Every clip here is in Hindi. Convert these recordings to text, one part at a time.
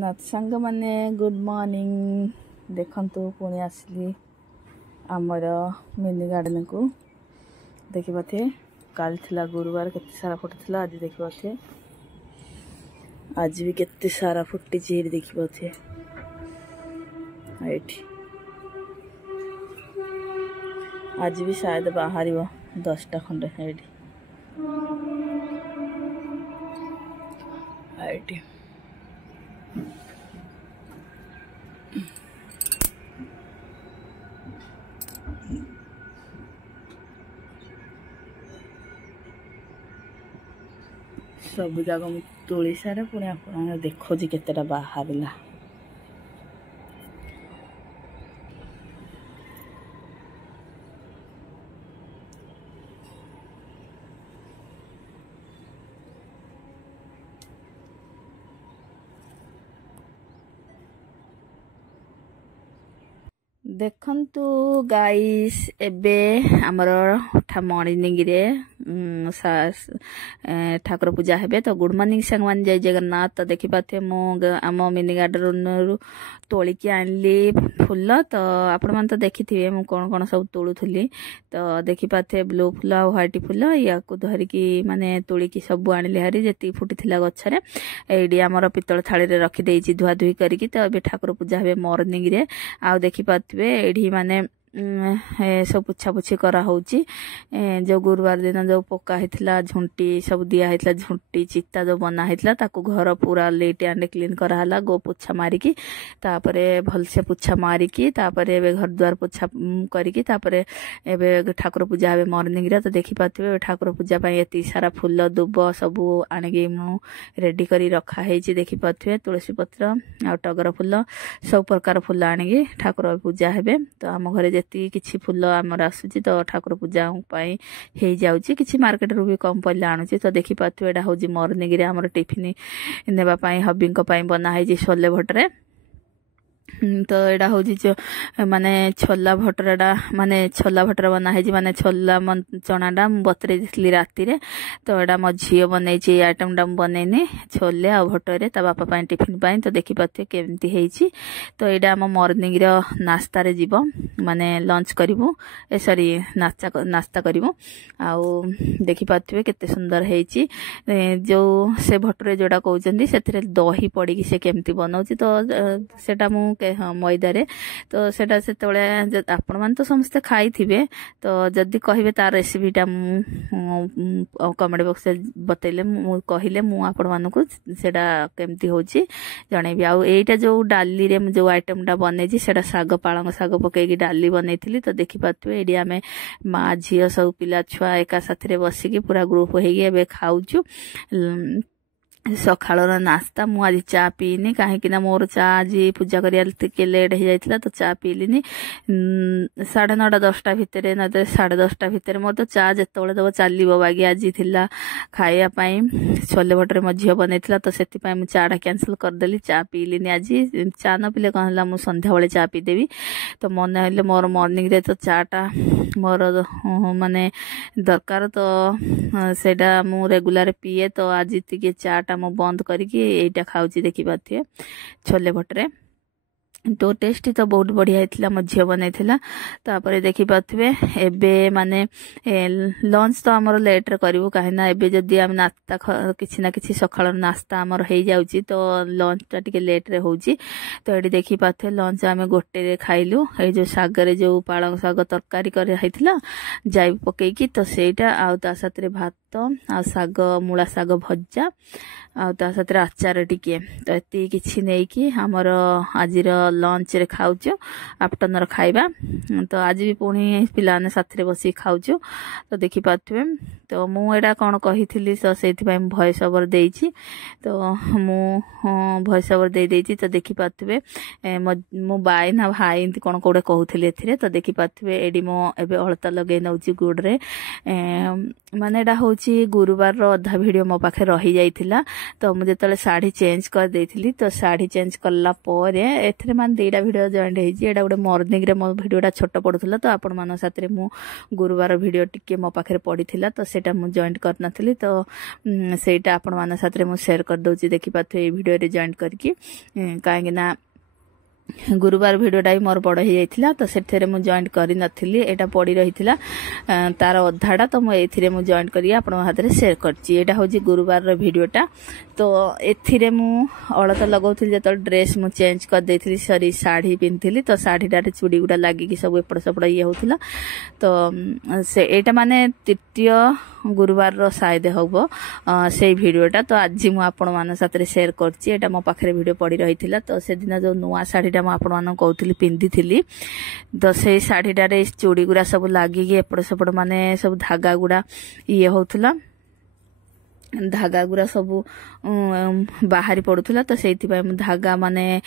नाथ सांग माने गुड मॉर्निंग देखंतु पुणी आसली आमर मिनी गार्डन को देखिए काल थिला गुरुवार केते सारा फुटी आज देखिए आज भी केते सारा फुटी देखिए आज भी शायद बाहर 10टा खंडे एटी सब जाक तोली सारे पुणी आप देखो केतेटा बाहरला देखंतु गाइस एबे हमर मॉर्निंग रे ठाकुर पूजा हेबे तो गुड मॉर्निंग संगमान जय जगन्नाथ। तो देखि पाथे मो आम मिनी गार्डन तोली की आनली फूल तो आपण मन तो देखिथिबे मु कोन कोन सब तोलुथली तो देखि पाथे ब्लू फूल व्हाइट फूल या को धरिकी माने तोली की सब आनली हारी जेती फुटिथिला गछरे एडी हमर पितल थाली रे रखि देइची धुआ धुई करिकी तो एबे ठाकुर पूजा हेबे मॉर्निंग रे आ देखि पाथबे एडी माने सब पुछा पुछी करा होची जो गुरुवार दिन जो पका हेतला झुंटी सब दिया हेतला झुंटी चित्ता जो बना हेतला ताको घर पूरा लेट एंड क्लीन करा हला गो पुछा मारिकी तापरे भल से पुछा मारिकी तापरे एबे घर द्वार पुछा करिकी तापरे एबे ठाकुर पूजा हेबे मॉर्निंग रे तो देखि पाथिबे ठाकुर पूजा पई एती सारा फूल दुब सब आनिके मु रेडी करी रखा हेची देखि पाथिबे तुलसी पत्र आ टगर फूल सब प्रकार फूल आनिके ठाकुर पूजा हेबे तो हम घरे किछि फूल आमर आसुची तो ठाकुर पूजा पाई हे जाउची किछि मार्केट रु भी कम पल्ले आनुची तो देखि पाथु एडा होजी मॉर्निंग रे हमर टिफिन नेबा पाई हबिंग को पाई बना हेजी छोले भटरे तो एडा होजी जो माने छोला भटराडा माने छोला भटरा बना हेजी माने छोला चनाडा बतरे दिसली राती रे तो एडा मो झियो बनैची आइटम डा बनैनी छोले आ भटरे ता बापा पाई टिफिन पाई तो देखि पाथे केमती हेची तो एडा हम मॉर्निंग रे नाश्ता रे जीवो माने लंच करिवो ए सॉरी नाश्ता करिवो आ देखि पाथबे केते सुंदर हेची जो से भटरे जोडा कहउचंदी सेथिरे दही पड़ी कि से केमती बनौची तो सेटा मु मैदा रे तो सेटा से तळे आपण मान तो समस्त खाई थिबे तो जदी कहिबे तार रेसिपी टा मु कमेंट बॉक्स रे बतैले मु कहिले मु आपण मान को सेटा केमती होची जणेबी आ एटा जो डाली रे जो आइटम टा बनेजी सेटा साग पालंग साग पके की डाली बनेथिली तो देखि पाथबे एडी हमें माँ झियो सब पिला छुआ एका साथ रे बसी की पूरा ग्रुप हेगी एबे खाउछु सकाळर नाश्ता मु आज चा पीनी कहीं मोर चा आज पूजा करिया टिके लेट हो जाइतिला तो चा पीलिनी 9:30 10टा भितर न 10:30 भितर मोर तो चा जेतोळे दब चालिबो बागी आज थिला खाइया पई छोले भटरे म झियो बनैतिला तो सेति पई मु चाडा कैंसिल कर देली चा पीलिनी आज चा न पीले कहला मु संध्या बेले चा पी देबी तो मन हले मोर मॉर्निंग रे तो चाटा मोर माने दरकार तो सेटा मु रेगुलर पिए तो आज तिके चाटा मु बंद करके एटा खाउची देखि पाथे छोले भटरे तो टेस्टी तो बहुत बढ़िया हेतिला म झियो बनैथिला तापरे देखि पाथबे एबे माने लंच तो हमर लेट रे करिवो काहेना एबे जदी हम नाश्ता किछि ना किछि सखाळर नाश्ता हमर हे जाउची तो लंच टा टिके लेट रे होउची तो एडी देखि पाथे लंच हमें गोटे रे खाइलु ए जो साग रे जो पालंग साग तरकारी करे हेतिला जाई पकेई की तो सेटा आ ता साथ रे भात आ साग मूला साग भज्जा आ ता साथ रे अचार टिके तो एती किछि नै की हमर आजिर लंच रे खाउछु आफ्टरनून खाइबा तो आज भी पुणी पिलाने साथ रे बसी खाउछु तो देखि पाथबे तो मु एडा कोन कहिथिली तो सेति पय वॉइस ओवर देइछि तो मु वॉइस ओवर देइछि तो देखि पाथबे मु बाय ना भाई इंत कोन कोडे कहउथिले एथिरे तो देखि पाथबे एडी मो एबे हळता लगे नउछि गुड रे माने एडा होछि गुरुवार रो अधा वीडियो मो पाखे रहि जाइथिला तो मु जेतले साड़ी चेंज कर देइथिली तो साड़ी चेंज करला परे एथरे माने दुईटा भिड जॉइंट होती गोटे मर्निंग रे मो भिडटा छोट पड़ूला तो आपण मान साथ मु गुरुवार भिड टिके मो पाखे पड़ा तो सेटा मु जॉइंट करनी तो सेटा आपण मान साथ मु शेयर कर दूसरी देखिपे ये भिडियो जॉइंट करके कहीं गुरुवार भिडटा भी मोर बड़ हो जाता तो से जॉइंट कर नी यहाँ पड़ी रही तार अधाटा तो मुझे जॉइंट कर हाथ में शेयर कर हूँ गुरुवार भिडटा तो एथिरे मु अलता लगाऊली जो ड्रेस मु चेंज कर देती सॉरी शाढ़ी पिंधि तो शाढ़ीटारे चूड़ी गुड़ा लगिकी सब एपट सेपट ये होता तो से एटा माने तृतीय गुरुवार शायद हम से भिडटा तो आज मुझे साथ शेयर कर मो पाखे भिड पड़ रही तो से दिन जो नुआ शाढ़ीटा मुझे कहती पिंधि तो से शाढ़ीटारे चूड़ी गुड़ा सब लगिकी एपट सेपट माने सब धागा गुड़ा ये होता धागा गुरा सब बाहरी पड़ूला तो से धागा माने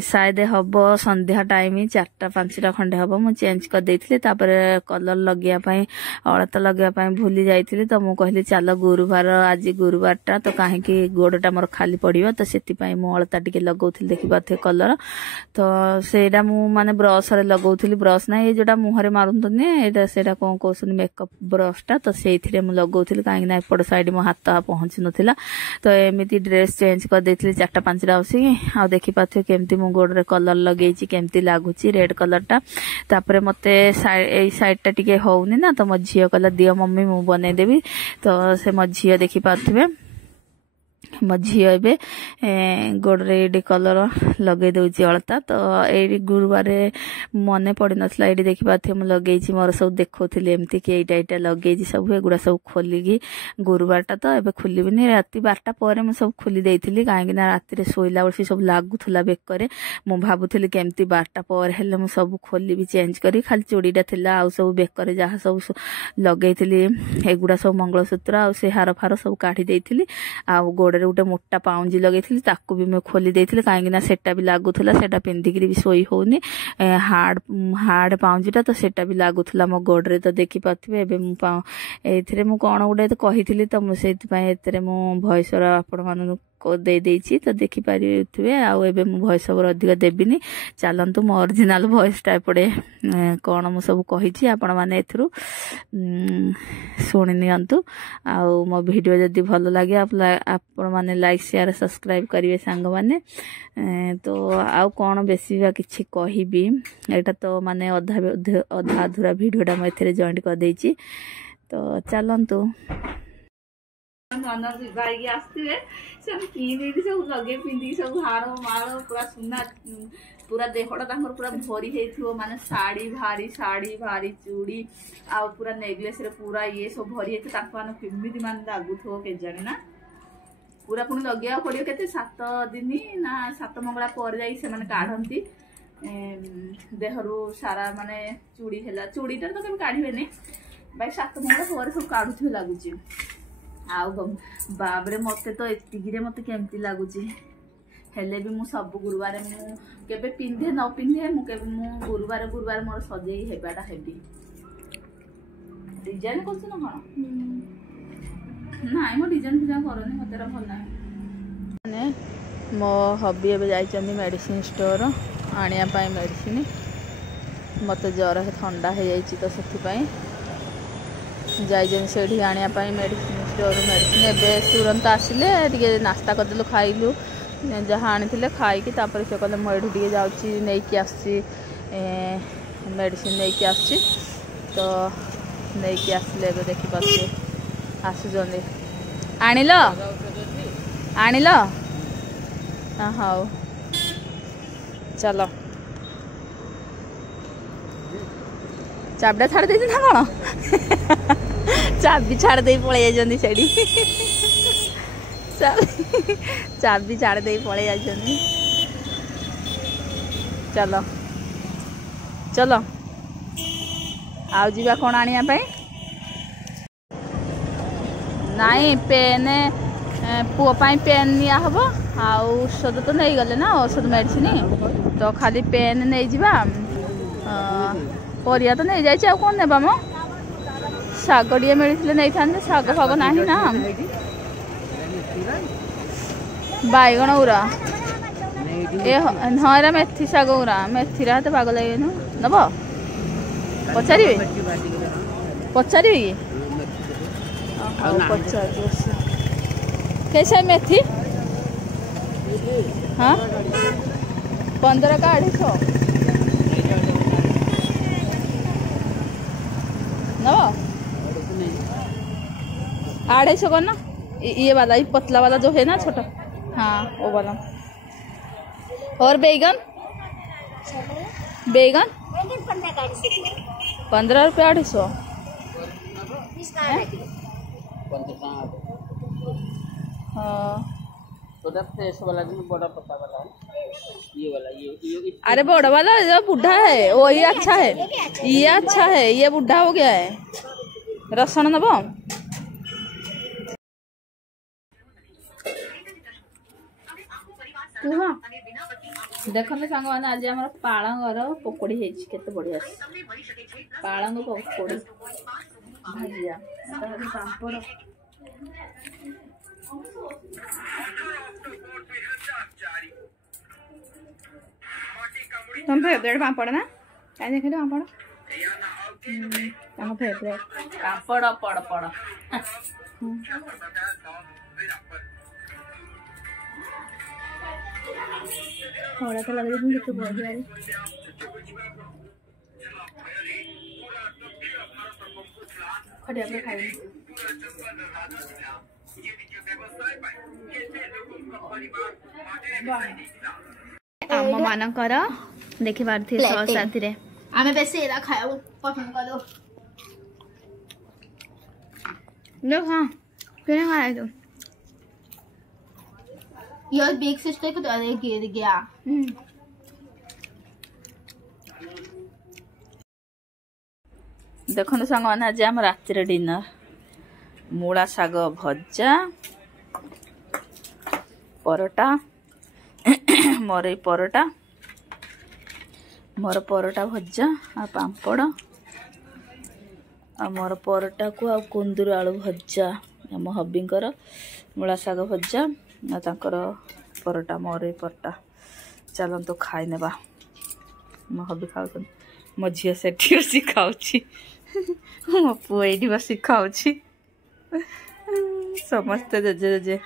शायद हम संध्या टाइम 4-5टा खंडे हम मुझे चेंज कर देती कलर लगे अलता लगे भूली जाइए तो मुझे कहली चल गुरुवार आज गुरुवारटा तो कहीं गोड़टा मोर खाली पड़ो तो से अलता टे लगाऊली देखिपे कलर तो सेटा माने ब्रश लगाऊली ब्रश ना ये जोटा मुहरे मारुनी यहाँ से कौन कहते मेकअप ब्रशटा तो से लगाऊली कहीं एपट साइड मो हाथ पहुंची नाला तो एमती ड्रेस चेंज कर देती 4-5टा बसिक आ देखिपे केमती मो गोड़ कलर लगे केमती लगुच रेड कलरटा तापर मत साइडटा टिके होनी ना तो मो झील कहला दियो मम्मी मु बनईदेवी तो से मो झील देखिपे मो झील एवं गोड़े ये कलर लगे दूसरी अलता तो ये गुरुवार मन पड़ नाला ये देखिपे मुझे लगे मोर सब देखी एमती कि यहाँ लगे सब एगुड़ा सब खोलिकी गुरुवारटा तो ये खोलबी राति 12टा पर मुझे सब खोली देती कहीं राति शोला बेल सब लगुला बेकर मु भावुली केमती 12टा पर हेल्ले मुझे सब खोली चेंज करी खाली चूड़ीटा थिला आउ सब बेकर जहाँ सब लगे एगुड़ा सब मंगलसूत्र आ से हार फार सब काढ़ी देती आ गोड़े गोटे मोटा पाउंजी लगे भी मैं खोली देती कहीं सेटा भी लगुला सेटा पिंधिक भी शोई होनी हार्ड पाउंजीटा तो सेटा भी लगुला मो गोड़े तो देखिपे ए मु कौन गोटे कही तो मुझे भॉइस आपण दे देछि तो देखि पारे आबे मु भॉइस ओवर अधिक देबिनी चलंतु मो ओरिजिनल भॉइसटा एपटे कौन मु सब कही आपण माने एथरु शुणी नियंतु आ मो वीडियो जदि भल लगे आपण माने लाइक शेयर सब्सक्राइब करिवे सांग माने तो आउ कौन बेसी किछि कहिबी एटा तो माने अधा अधूरा वीडियोटा म एथरे जॉइन कर देछि तो चलंतु बाइक आसते सब कि सब लगे पिंधि सब हार माल पूरा सुना पूरा देहटा पूरा भरी है माने साड़ी भारी चूड़ी आ पूरा नेकलेस रे पूरा ये सब भरी है केमी मान लगुव के जाने ना पूरा पुणी लगे पड़ो के 7 दिन ना 7 मंगला पर जा काढ़ती देहरु सारा माने चूड़ी है चूड़ीटा तो कभी काढ़े भाई 7 मंगला पर सब काढ़ुवे लगुच बाबरे मत तो एतिकी मत केमती लगुच हेले भी मु सब गुरुवार मु केबे पिंधे न पिंधे मु गुरुवार मोर सजे हेबाटा हेबी डिजाइन करछ न कोन ना मो डिजाइन फिजाइन करनी मते भल ना माने मो हबी एबे जाइचंदी मेडिसिन स्टोर आनिया पाई मेडिसिन मते ज्वर ठंडा हो जाइची तो सेति जाइजन से आनिया मेडिसिन स्टोर मेडिसिन एवं तुरंत आसिले टे नास्ता करदेलु खाइलु जहाँ आनी खाई तापर से कहले मुझे जाऊँगी नहीं आसी मेडिसिन नहीं आसी तो नहीं आसिले देखिपे आसुचंदी आणिल आणिल हाँ चलो चाबिटा छाड़ दे ना कौन चाबी छाड़ दे पलि जाइए चाबी छाड़ दे पलि जाइए चलो चलो आउ जीवा कौन आनिया नाई पेन पुओ पेन निया हम औषध तो नहीं गले ना औषध मेडिसिन तो खाली पेन नहीं जावा परिया तो नहीं जाइए आ कौन नेबा मो शाग टे मिलते नहीं था शाग फाग ना ना बैगण गुरा हाँ एरा मेथी शाग गुरा मेथी तो पाग लगे नब पचारे पचारे पचार कैसा मेथी हाँ 15 का 250 नब 250 करना ये वाला ये पतला वाला जो है ना छोटा हाँ वो वाला। और बैगन बैगन 15 रुपया 250 हाँ फ्रेश वाला भी बड़ा पत्ता वाला है ये वाला ये अरे बड़ा वाला जो बुढ़ा है वही अच्छा है ये अच्छा है ये बुढ़ा हो गया है रसण नब देखते सांग मैंने आज आम पालंगर पकोड़ी केते बढ़िया पालंग पकोड़ी भाजिया पापड़ तुम फेवरेट पापड़ ना क्या देखे पापड़ फेवरेट पापड़ पड़ पड़ थोड़ा तो लग रही है बढ़िया खटिया पे खाई आम मानकर देखि पारथि साथी रे आमे बेसी एरा खाया पसंद करो लो हां केने खाया तू ये बिग सिस्टर को तो अरे गिर गया देखो सांग मैंने आज आम रातिर डिनर मूला शाग भजा परोटा मोर परोटा मोर परोटा भजा आ पापड़ आ मोर परोटा को आ कुंदूर आलू भजा आम हबींकर मूला शाग भजा आ तांकर परोटा मोर परोटा चलत खाई नेबा मो हबी खाऊ मो झील से बसी खाऊँ मो पु ये बस खाऊँ समस्ते जेजे जेजे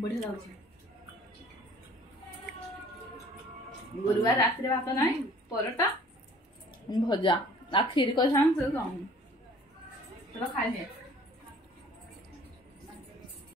बढ़िया लाଗୁଛି गुरुवार रात रे भात नाही परोटा भजा आ खीर को छान से तो खाई